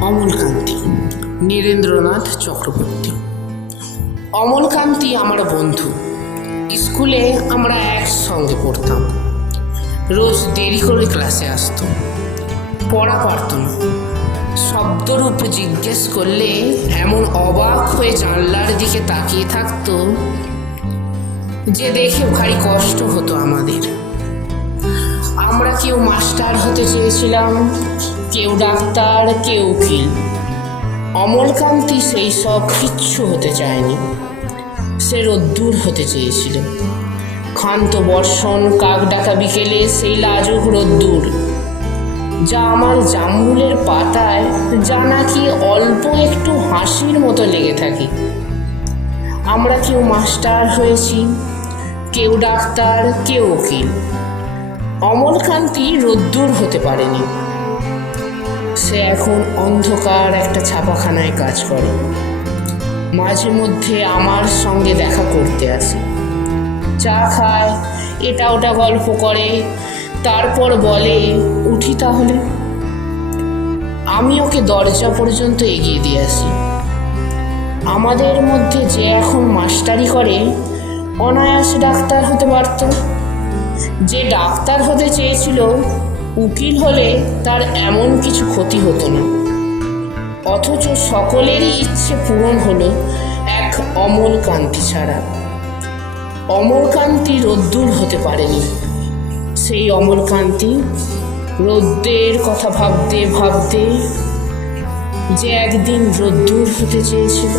অমলকান্তি, নীরেন্দ্রনাথ চক্রবর্তী। অমলকান্তি আমার বন্ধু। স্কুলে আমরা একসঙ্গে পড়তাম। রোজ দেরি করে ক্লাসে আসতো, পড়া পারত না। শব্দরূপ জিজ্ঞেস করলে এমন অবাক হয়ে জানলার দিকে তাকিয়ে থাকতো যে দেখে ভারী কষ্ট হতো আমাদের। আমরা কেউ মাস্টার হতে চেয়েছিলাম, কেউ ডাক্তার, কেউ উকিল। অমলকান্তি সেই সব কিচ্ছু হতে চায়নি। সে রোদ্দুর হতে চেয়েছিল। ক্ষান্ত বর্ষণ, কাক ডাকা বিকেলে সেই লাজুক রোদ্দুর, যা আমার জামরুলের পাতায় যা নাকি অল্প একটু হাসির মতো লেগে থাকে। আমরা কেউ মাস্টার হয়েছি, কেউ ডাক্তার, কেউ উকিল। অমলকান্তি রোদ্দুর হতে পারেনি। সে এখন অন্ধকার একটা ছাপাখানায় কাজ করে। মাঝে মধ্যে আমার সঙ্গে দেখা করতে আসে, চা খায়, এটা ওটা গল্প করে, তারপর বলে উঠি তাহলে। আমি ওকে দরজা পর্যন্ত এগিয়ে দিয়ে আসি। আমাদের মধ্যে যে এখন মাস্টারি করে অনায়াসে ডাক্তার হতে পারত। যে ডাক্তার হতে চেয়েছিল উকিল হলে তার এমন কিছু ক্ষতি হতো না। অথচ সকলেরই ইচ্ছে পূরণ হলো এক অমলকান্তি ছাড়া। অমলকান্তি রোদ্দুর হতে পারেনি। সেই অমলকান্তি রোদ্দের কথা ভাবতে ভাবতে যে একদিন রোদ্দুর হতে চেয়েছিল।